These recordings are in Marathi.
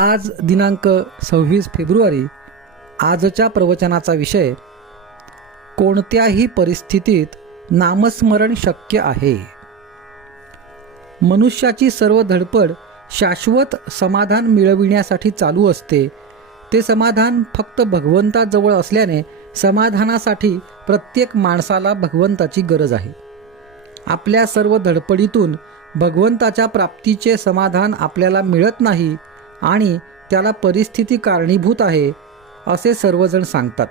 आज दिनांक सव्वीस फेब्रुवारी आजच्या प्रवचनाचा विषय कोणत्याही परिस्थितीत नामस्मरण शक्य आहे मनुष्याची सर्व धडपड शाश्वत समाधान मिळविण्यासाठी चालू असते ते समाधान फक्त भगवंताजवळ असल्याने समाधानासाठी प्रत्येक माणसाला भगवंताची गरज आहे आपल्या सर्व धडपडीतून भगवंताच्या प्राप्तीचे समाधान आपल्याला मिळत नाही आणि त्याला परिस्थिती कारणीभूत आहे असे सर्वजण सांगतात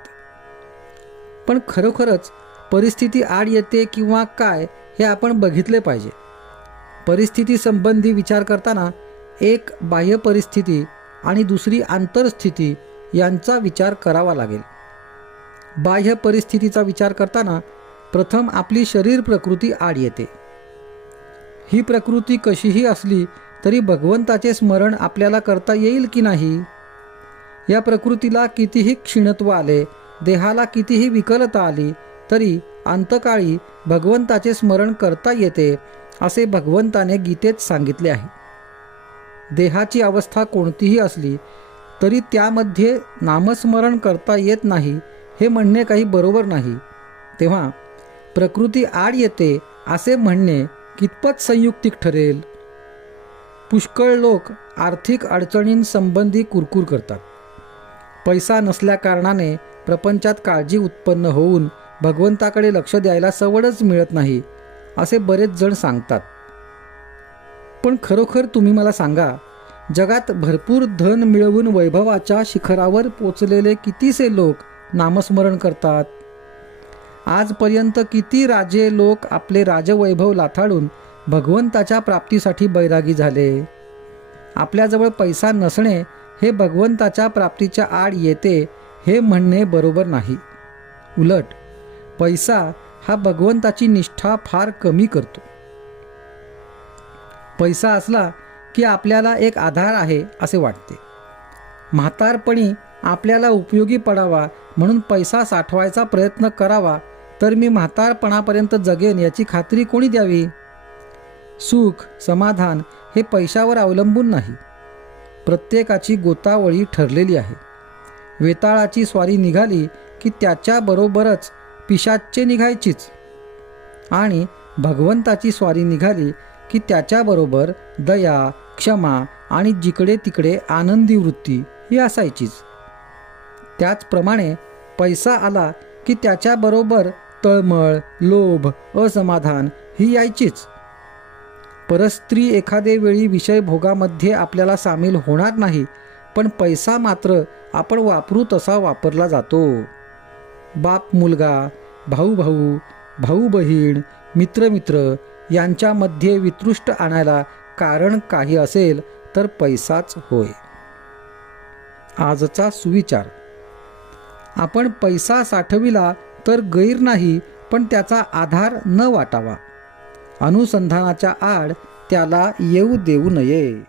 पण खरोखरच परिस्थिती आड येते किंवा काय हे आपण बघितले पाहिजे परिस्थितीसंबंधी विचार करताना एक बाह्य परिस्थिती आणि दुसरी आंतरस्थिती यांचा विचार करावा लागेल बाह्य परिस्थितीचा विचार करताना प्रथम आपली शरीर प्रकृती आड येते ही प्रकृती कशीही असली तरी भगवंताचे स्मरण आपल्याला करता येईल की नाही या प्रकृतीला कितीही क्षीणत्व आले देहाला कितीही विकलता आली तरी अंतकाळी भगवंताचे स्मरण करता येते असे भगवंताने गीतेत सांगितले आहे देहाची अवस्था कोणतीही असली तरी त्यामध्ये नामस्मरण करता येत नाही हे म्हणणे काही बरोबर नाही तेव्हा प्रकृती आड येते असे म्हणणे कितपत संयुक्तिक ठरेल पुष्कळ लोक आर्थिक अडचणींसंबंधी कुरकुर करतात पैसा नसल्याकारणाने प्रपंचात काळजी उत्पन्न होऊन भगवंताकडे लक्ष द्यायला सवडच मिळत नाही असे बरेच जण सांगतात पण खरोखर तुम्ही मला सांगा जगात भरपूर धन मिळवून वैभवाच्या शिखरावर पोचलेले कितीसे लोक नामस्मरण करतात आजपर्यंत किती राजे लोक आपले राजवैभव लाथाडून भगवंताच्या प्राप्तीसाठी बैरागी झाले आपल्याजवळ पैसा नसणे हे भगवंताच्या प्राप्तीच्या आड येते हे म्हणणे बरोबर नाही उलट पैसा हा भगवंताची निष्ठा फार कमी करतो पैसा असला की आपल्याला एक आधार आहे असे वाटते म्हातारपणी आपल्याला उपयोगी पडावा म्हणून पैसा साठवायचा प्रयत्न करावा तर मी म्हातारपणापर्यंत जगेन याची खात्री कोणी द्यावी सुख समाधान हे पैशावर अवलंबून नाही प्रत्येकाची गोतावळी ठरलेली आहे वेताळाची स्वारी निघाली की त्याच्याबरोबरच पिशाच्चे निघायचीच आणि भगवंताची स्वारी निघाली की त्याच्याबरोबर दया क्षमा आणि जिकडे तिकडे आनंदी वृत्ती ही असायचीच त्याचप्रमाणे पैसा आला की त्याच्याबरोबर तळमळ लोभ असमाधान ही यायचीच परस्त्री एखादे वेळी विषय भोगामध्ये आपल्याला सामील होणार नाही पण पैसा मात्र आपण वापरू तसा वापरला जातो बाप मुलगा भाऊ भाऊ भाऊ बहीण मित्रमित्र यांच्यामध्ये वितृष्ट आणायला कारण काही असेल तर पैसाच होय आजचा सुविचार आपण पैसा साठविला तर गैर नाही पण त्याचा आधार न वाटावा अनुसंधानाच्या आड त्याला येऊ देऊ नये